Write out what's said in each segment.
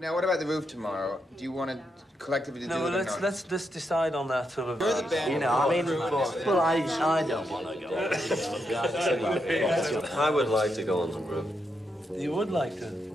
Now, what about the roof tomorrow? Do you want to collectively do it or not? let's decide on that sort of. You're the band. You know, I mean, well, I don't want to go. I would like to go on the roof. You would like to.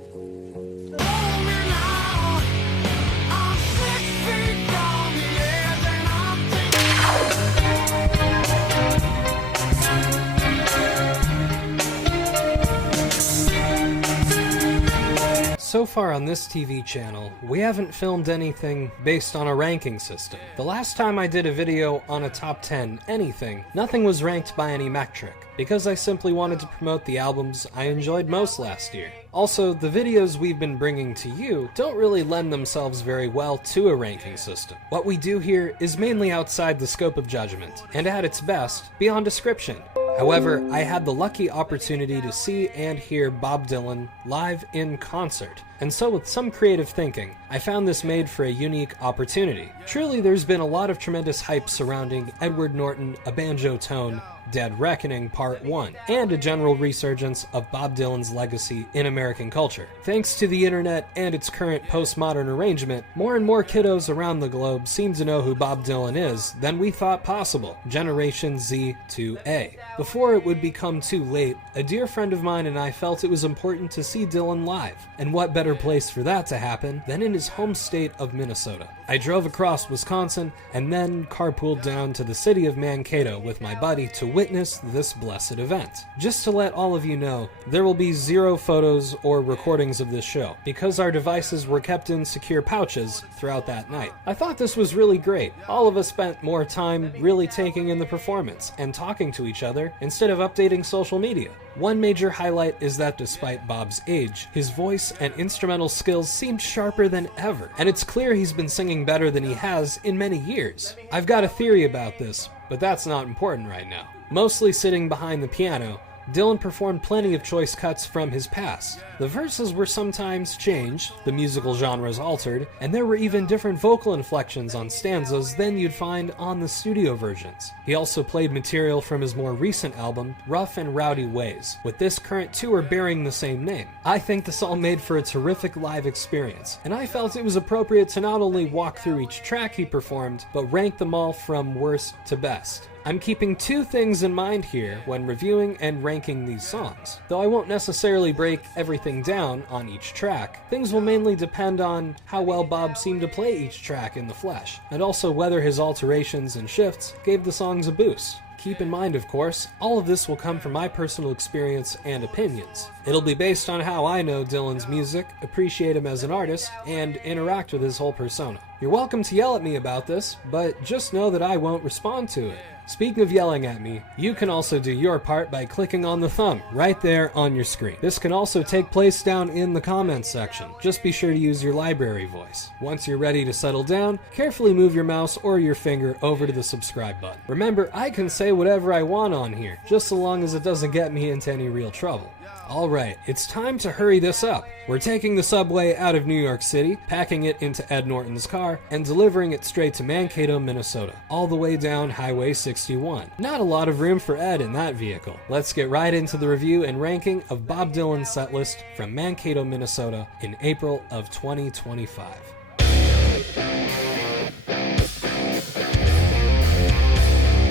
So far on this TV channel, we haven't filmed anything based on a ranking system. The last time I did a video on a top 10 anything, nothing was ranked by any metric, because I simply wanted to promote the albums I enjoyed most last year. Also, the videos we've been bringing to you don't really lend themselves very well to a ranking system. What we do here is mainly outside the scope of judgment, and at its best, beyond description. However, I had the lucky opportunity to see and hear Bob Dylan live in concert, and so with some creative thinking, I found this made for a unique opportunity. Truly, there's been a lot of tremendous hype surrounding Edward Norton, A Banjo Tone, Dead Reckoning Part 1, and a general resurgence of Bob Dylan's legacy in American culture. Thanks to the internet and its current postmodern arrangement, more and more kiddos around the globe seem to know who Bob Dylan is than we thought possible, Generation Z to A. Before it would become too late, a dear friend of mine and I felt it was important to see Dylan live, and what better place for that to happen than in his home state of Minnesota. I drove across Wisconsin and then carpooled down to the city of Mankato with my buddy to witness this blessed event. Just to let all of you know, there will be zero photos or recordings of this show, because our devices were kept in secure pouches throughout that night. I thought this was really great. All of us spent more time really taking in the performance and talking to each other instead of updating social media. One major highlight is that despite Bob's age, his voice and instrumental skills seemed sharper than ever, and it's clear he's been singing better than he has in many years. I've got a theory about this, but that's not important right now. Mostly sitting behind the piano, Dylan performed plenty of choice cuts from his past. The verses were sometimes changed, the musical genres altered, and there were even different vocal inflections on stanzas than you'd find on the studio versions. He also played material from his more recent album, Rough and Rowdy Ways, with this current tour bearing the same name. I think this all made for a terrific live experience, and I felt it was appropriate to not only walk through each track he performed, but rank them all from worst to best. I'm keeping two things in mind here when reviewing and ranking these songs. Though I won't necessarily break everything down on each track, things will mainly depend on how well Bob seemed to play each track in the flesh, and also whether his alterations and shifts gave the songs a boost. Keep in mind, of course, all of this will come from my personal experience and opinions. It'll be based on how I know Dylan's music, appreciate him as an artist, and interact with his whole persona. You're welcome to yell at me about this, but just know that I won't respond to it. Speaking of yelling at me, you can also do your part by clicking on the thumb right there on your screen. This can also take place down in the comments section. Just be sure to use your library voice. Once you're ready to settle down, carefully move your mouse or your finger over to the subscribe button. Remember, I can say whatever I want on here, just so long as it doesn't get me into any real trouble. Alright, it's time to hurry this up. We're taking the subway out of New York City, packing it into Ed Norton's car, and delivering it straight to Mankato, Minnesota, all the way down Highway 61. Not a lot of room for Ed in that vehicle. Let's get right into the review and ranking of Bob Dylan's setlist from Mankato, Minnesota in April of 2025.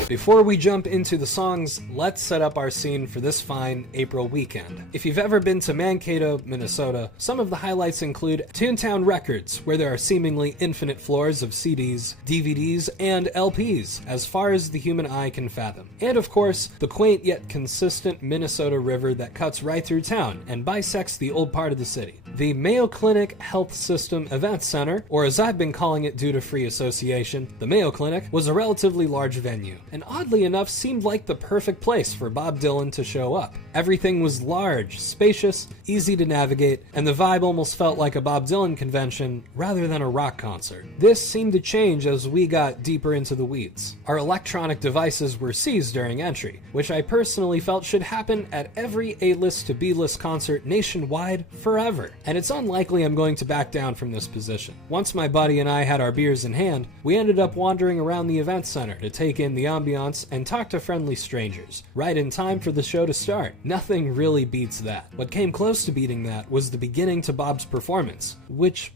Before we jump into the songs, let's set up our scene for this fine April weekend. If you've ever been to Mankato, Minnesota, some of the highlights include Toontown Records, where there are seemingly infinite floors of CDs, DVDs, and LPs, as far as the human eye can fathom. And of course, the quaint yet consistent Minnesota River that cuts right through town and bisects the old part of the city. The Mayo Clinic Health System Event Center, or as I've been calling it due to free association, the Mayo Clinic, was a relatively large venue, and oddly enough seemed like the perfect place for Bob Dylan to show up. Everything was large, spacious, easy to navigate, and the vibe almost felt like a Bob Dylan convention rather than a rock concert. This seemed to change as we got deeper into the weeds. Our electronic devices were seized during entry, which I personally felt should happen at every A-list to B-list concert nationwide forever. And it's unlikely I'm going to back down from this position. Once my buddy and I had our beers in hand, we ended up wandering around the event center to take in the ambiance and talk to friendly strangers, right in time for the show to start. Nothing really beats that. What came close to beating that was the beginning to Bob's performance, which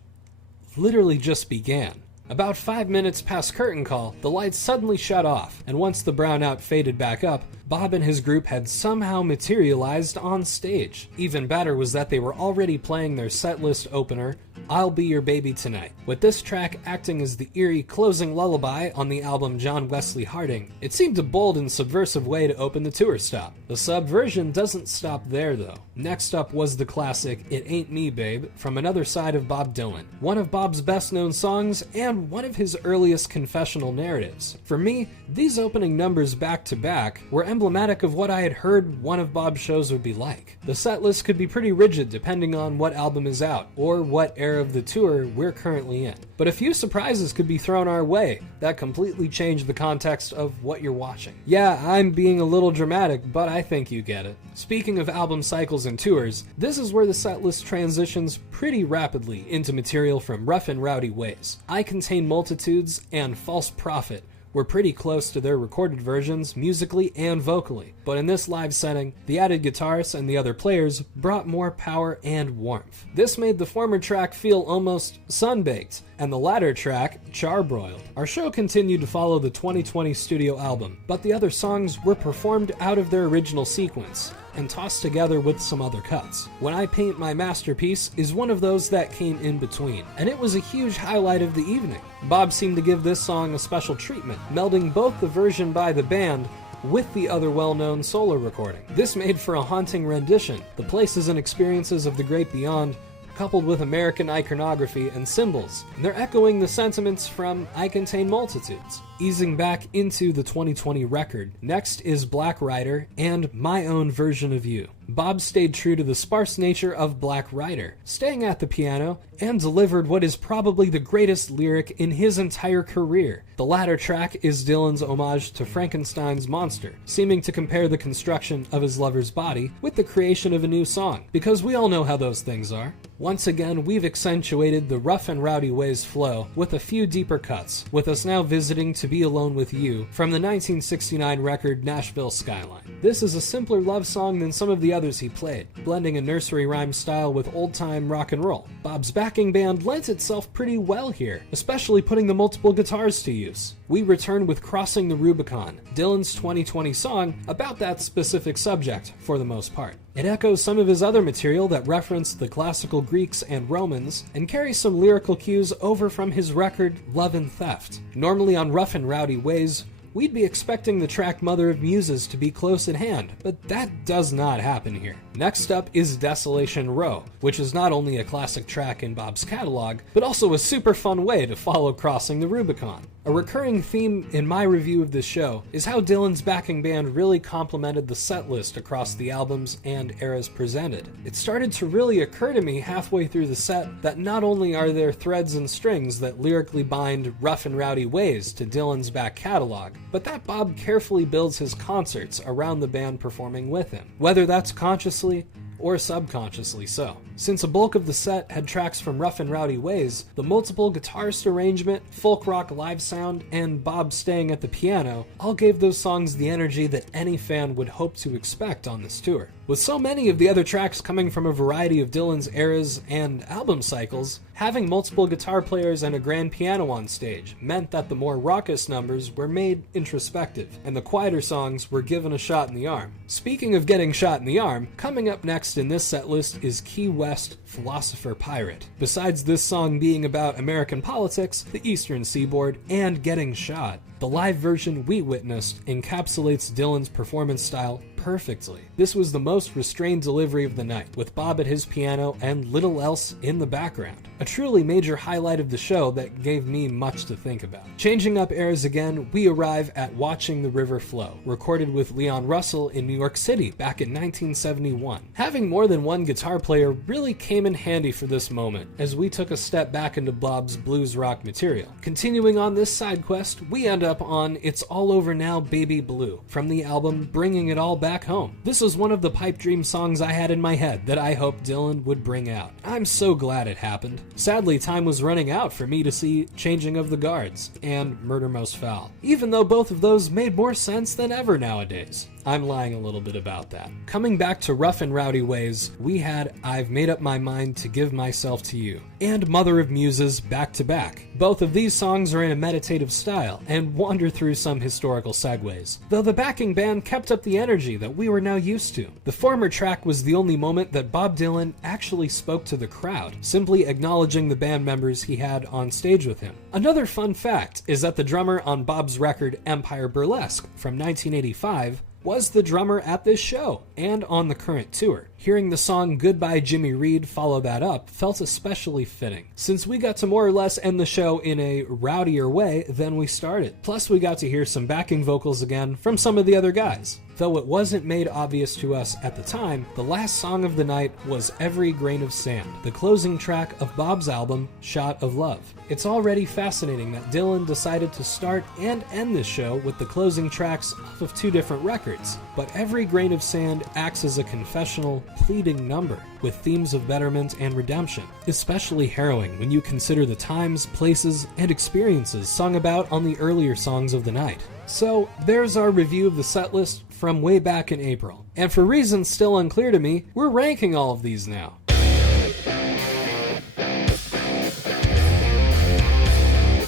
literally just began. About 5 minutes past curtain call, the lights suddenly shut off, and once the brownout faded back up, Bob and his group had somehow materialized on stage. Even better was that they were already playing their setlist opener, I'll Be Your Baby Tonight. With this track acting as the eerie closing lullaby on the album John Wesley Harding, it seemed a bold and subversive way to open the tour stop. The subversion doesn't stop there though. Next up was the classic It Ain't Me Babe from another side of Bob Dylan, one of Bob's best known songs and one of his earliest confessional narratives. For me, these opening numbers back to back were emblematic of what I had heard one of Bob's shows would be like. The set list could be pretty rigid depending on what album is out or what era of the tour we're currently in. But a few surprises could be thrown our way that completely change the context of what you're watching. Yeah, I'm being a little dramatic, but I think you get it. Speaking of album cycles and tours, this is where the setlist transitions pretty rapidly into material from Rough and Rowdy Ways. I Contain Multitudes and False Prophet were pretty close to their recorded versions musically and vocally, but in this live setting, the added guitarists and the other players brought more power and warmth. This made the former track feel almost sun-baked, and the latter track charbroiled. Our show continued to follow the 2020 studio album, but the other songs were performed out of their original sequence and tossed together with some other cuts. When I Paint My Masterpiece is one of those that came in between, and it was a huge highlight of the evening. Bob seemed to give this song a special treatment, melding both the version by the band with the other well-known solo recording. This made for a haunting rendition, the places and experiences of the great beyond, coupled with American iconography and symbols. They're echoing the sentiments from I Contain Multitudes. Easing back into the 2020 record, next is Black Rider and My Own Version of You. Bob stayed true to the sparse nature of Black Rider, staying at the piano, and delivered what is probably the greatest lyric in his entire career. The latter track is Dylan's homage to Frankenstein's monster, seeming to compare the construction of his lover's body with the creation of a new song, because we all know how those things are. Once again, we've accentuated the Rough and Rowdy Ways flow with a few deeper cuts, with us now visiting To Be Alone With You from the 1969 record Nashville Skyline. This is a simpler love song than some of the others he played, blending a nursery rhyme style with old-time rock and roll. Bob's backing band lends itself pretty well here, especially putting the multiple guitars to use. We return with Crossing the Rubicon, Dylan's 2020 song about that specific subject for the most part. It echoes some of his other material that referenced the classical Greeks and Romans, and carries some lyrical cues over from his record Love and Theft. Normally on Rough and Rowdy Ways, we'd be expecting the track Mother of Muses to be close at hand, but that does not happen here. Next up is Desolation Row, which is not only a classic track in Bob's catalog, but also a super fun way to follow Crossing the Rubicon. A recurring theme in my review of this show is how Dylan's backing band really complemented the set list across the albums and eras presented. It started to really occur to me halfway through the set that not only are there threads and strings that lyrically bind Rough and Rowdy Ways to Dylan's back catalog, but that Bob carefully builds his concerts around the band performing with him, whether that's consciously or subconsciously so. Since a bulk of the set had tracks from Rough and Rowdy Ways, the multiple guitarist arrangement, folk rock live sound, and Bob staying at the piano all gave those songs the energy that any fan would hope to expect on this tour. With so many of the other tracks coming from a variety of Dylan's eras and album cycles, having multiple guitar players and a grand piano on stage meant that the more raucous numbers were made introspective, and the quieter songs were given a shot in the arm. Speaking of getting shot in the arm, coming up next in this set list is Key West Philosopher Pirate. Besides this song being about American politics, the Eastern Seaboard, and getting shot, the live version we witnessed encapsulates Dylan's performance style perfectly. This was the most restrained delivery of the night, with Bob at his piano and little else in the background. A truly major highlight of the show that gave me much to think about. Changing up eras again, we arrive at Watching the River Flow, recorded with Leon Russell in New York City back in 1971. Having more than one guitar player really came in handy for this moment, as we took a step back into Bob's blues rock material. Continuing on this side quest, we end up on It's All Over Now Baby Blue, from the album Bringing It All Back back home. This was one of the pipe dream songs I had in my head that I hoped Dylan would bring out. I'm so glad it happened. Sadly, time was running out for me to see Changing of the Guards and Murder Most Foul, even though both of those made more sense than ever nowadays. I'm lying a little bit about that. Coming back to Rough and Rowdy Ways, we had I've Made Up My Mind to Give Myself to You and Mother of Muses back to back. Both of these songs are in a meditative style and wander through some historical segues, though the backing band kept up the energy that we were now used to. The former track was the only moment that Bob Dylan actually spoke to the crowd, simply acknowledging the band members he had on stage with him. Another fun fact is that the drummer on Bob's record Empire Burlesque from 1985 was the drummer at this show and on the current tour. Hearing the song Goodbye Jimmy Reed follow that up felt especially fitting, since we got to more or less end the show in a rowdier way than we started. Plus we got to hear some backing vocals again from some of the other guys. Though it wasn't made obvious to us at the time, the last song of the night was Every Grain of Sand, the closing track of Bob's album, Shot of Love. It's already fascinating that Dylan decided to start and end this show with the closing tracks off of two different records, but Every Grain of Sand acts as a confessional, pleading number, with themes of betterment and redemption, especially harrowing when you consider the times, places, and experiences sung about on the earlier songs of the night. So, there's our review of the setlist from way back in April. And for reasons still unclear to me, we're ranking all of these now.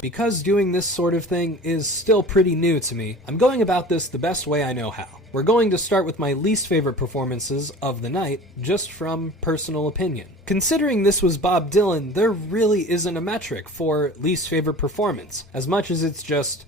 Because doing this sort of thing is still pretty new to me, I'm going about this the best way I know how. We're going to start with my least favorite performances of the night, just from personal opinion. Considering this was Bob Dylan, there really isn't a metric for least favorite performance, as much as it's just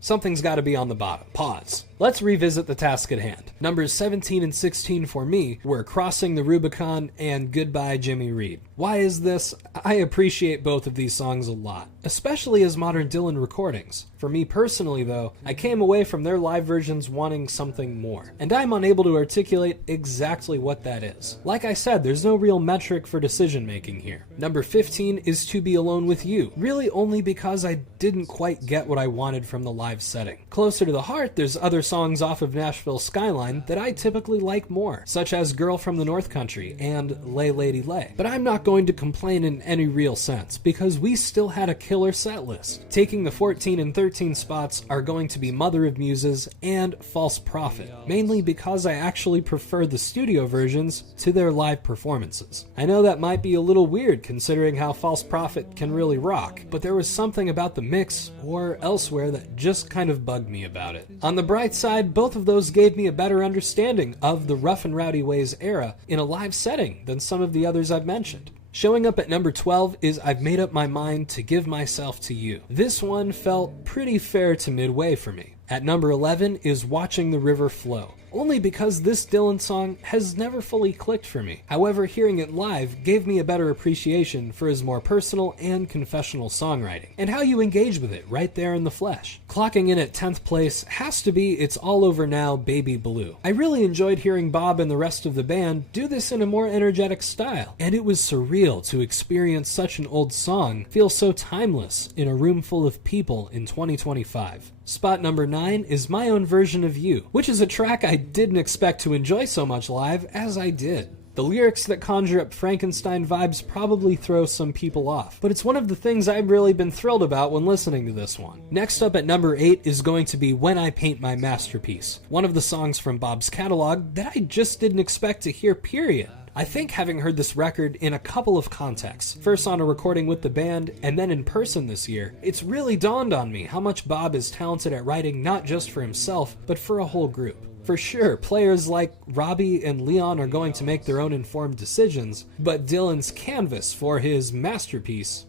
something's got to be on the bottom. Pause. Let's revisit the task at hand. Numbers 17 and 16 for me were Crossing the Rubicon and Goodbye Jimmy Reed. Why is this? I appreciate both of these songs a lot, especially as modern Dylan recordings. For me personally though, I came away from their live versions wanting something more, and I'm unable to articulate exactly what that is. Like I said, there's no real metric for decision making here. Number 15 is To Be Alone With You, really only because I didn't quite get what I wanted from the live setting. Closer to the heart, there's other songs off of Nashville Skyline that I typically like more, such as Girl from the North Country and Lay Lady Lay. But I'm not going to complain in any real sense, because we still had a killer set list. Taking the 14 and 13 spots are going to be Mother of Muses and False Prophet, mainly because I actually prefer the studio versions to their live performances. I know that might be a little weird considering how False Prophet can really rock, but there was something about the mix or elsewhere that just kind of bugged me about it. On the bright side, both of those gave me a better understanding of the Rough and Rowdy Ways era in a live setting than some of the others I've mentioned. Showing up at number 12 is I've Made Up My Mind to Give Myself to You. This one felt pretty fair to midway for me. At number 11 is Watching the River Flow, only because this Dylan song has never fully clicked for me. However, hearing it live gave me a better appreciation for his more personal and confessional songwriting, and how you engage with it right there in the flesh. Clocking in at 10th place has to be It's All Over Now, Baby Blue. I really enjoyed hearing Bob and the rest of the band do this in a more energetic style, and it was surreal to experience such an old song feel so timeless in a room full of people in 2025. Spot number 9 is My Own Version of You, which is a track I didn't expect to enjoy so much live as I did. The lyrics that conjure up Frankenstein vibes probably throw some people off, but it's one of the things I've really been thrilled about when listening to this one. Next up at number 8 is going to be When I Paint My Masterpiece, one of the songs from Bob's catalog that I just didn't expect to hear, period. I think having heard this record in a couple of contexts, first on a recording with the band and then in person this year, it's really dawned on me how much Bob is talented at writing not just for himself, but for a whole group. For sure, players like Robbie and Leon are going to make their own informed decisions, but Dylan's canvas for his masterpiece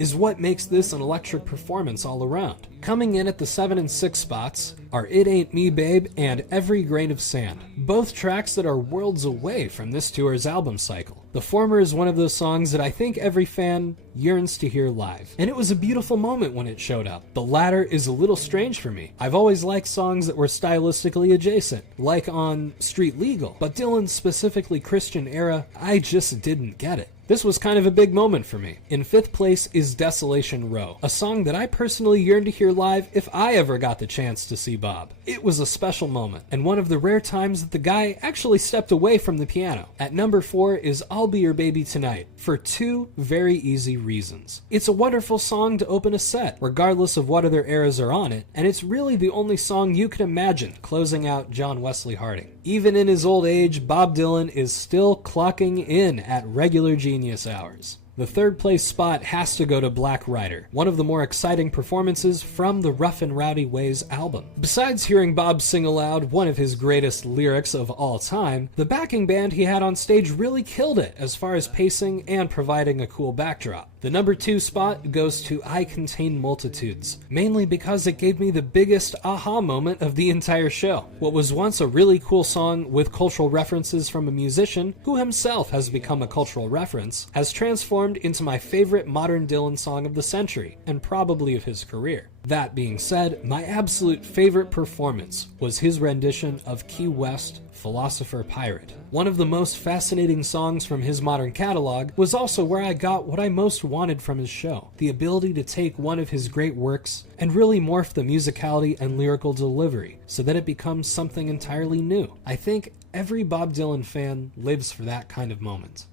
is what makes this an electric performance all around. Coming in at the 7 and 6 spots are It Ain't Me Babe and Every Grain of Sand, both tracks that are worlds away from this tour's album cycle. The former is one of those songs that I think every fan yearns to hear live, and it was a beautiful moment when it showed up. The latter is a little strange for me. I've always liked songs that were stylistically adjacent, like on Street Legal, but Dylan's specifically Christian era, I just didn't get it. This was kind of a big moment for me. In 5th place is Desolation Row, a song that I personally yearned to hear live if I ever got the chance to see Bob. It was a special moment, and one of the rare times that the guy actually stepped away from the piano. At number 4 is I'll Be Your Baby Tonight, for 2 very easy reasons. It's a wonderful song to open a set, regardless of what other eras are on it, and it's really the only song you can imagine closing out John Wesley Harding. Even in his old age, Bob Dylan is still clocking in at regular genius hours. The 3rd place spot has to go to Black Rider, one of the more exciting performances from the Rough and Rowdy Ways album. Besides hearing Bob sing aloud one of his greatest lyrics of all time, the backing band he had on stage really killed it as far as pacing and providing a cool backdrop. The number 2 spot goes to I Contain Multitudes, mainly because it gave me the biggest aha moment of the entire show. What was once a really cool song with cultural references from a musician who himself has become a cultural reference has transformed into my favorite modern Dylan song of the century, and probably of his career. That being said, my absolute favorite performance was his rendition of Key West, Philosopher Pirate. One of the most fascinating songs from his modern catalog was also where I got what I most wanted from his show, the ability to take one of his great works and really morph the musicality and lyrical delivery so that it becomes something entirely new. I think every Bob Dylan fan lives for that kind of moment.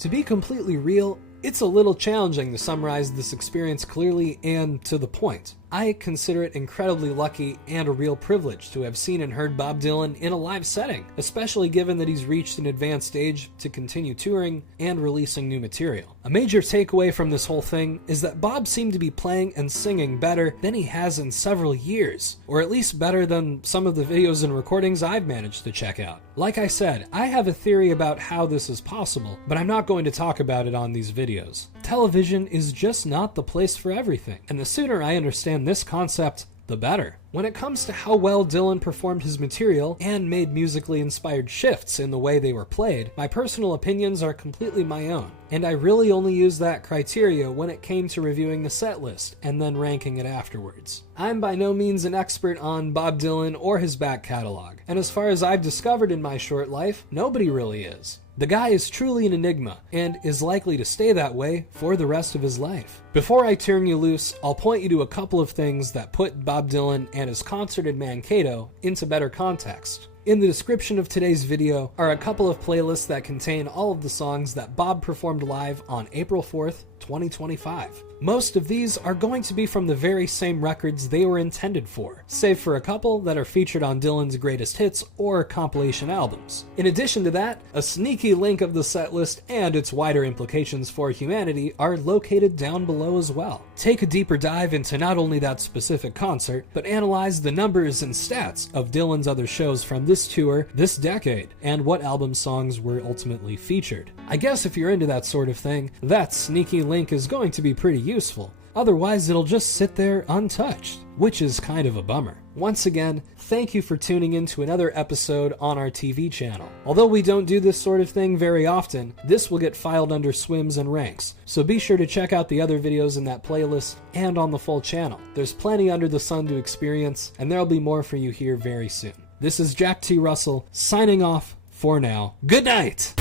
To be completely real, it's a little challenging to summarize this experience clearly and to the point. I consider it incredibly lucky and a real privilege to have seen and heard Bob Dylan in a live setting, especially given that he's reached an advanced age to continue touring and releasing new material. A major takeaway from this whole thing is that Bob seemed to be playing and singing better than he has in several years, or at least better than some of the videos and recordings I've managed to check out. Like I said, I have a theory about how this is possible, but I'm not going to talk about it on these videos. Television is just not the place for everything, and the sooner I understand this concept, the better. When it comes to how well Dylan performed his material and made musically inspired shifts in the way they were played, my personal opinions are completely my own, and I really only used that criteria when it came to reviewing the set list and then ranking it afterwards. I'm by no means an expert on Bob Dylan or his back catalog, and as far as I've discovered in my short life, nobody really is. The guy is truly an enigma, and is likely to stay that way for the rest of his life. Before I turn you loose, I'll point you to a couple of things that put Bob Dylan and his concert in Mankato into better context. In the description of today's video are a couple of playlists that contain all of the songs that Bob performed live on April 4th, 2025. Most of these are going to be from the very same records they were intended for, save for a couple that are featured on Dylan's greatest hits or compilation albums. In addition to that, a sneaky link of the setlist and its wider implications for humanity are located down below as well. Take a deeper dive into not only that specific concert, but analyze the numbers and stats of Dylan's other shows from this tour, this decade, and what album songs were ultimately featured. I guess if you're into that sort of thing, that sneaky link is going to be pretty useful. Otherwise, it'll just sit there untouched, which is kind of a bummer. Once again, thank you for tuning in to another episode on our TV channel. Although we don't do this sort of thing very often, this will get filed under swims and ranks, so be sure to check out the other videos in that playlist and on the full channel. There's plenty under the sun to experience, and there'll be more for you here very soon. This is Jack T. Russell, signing off for now. Good night!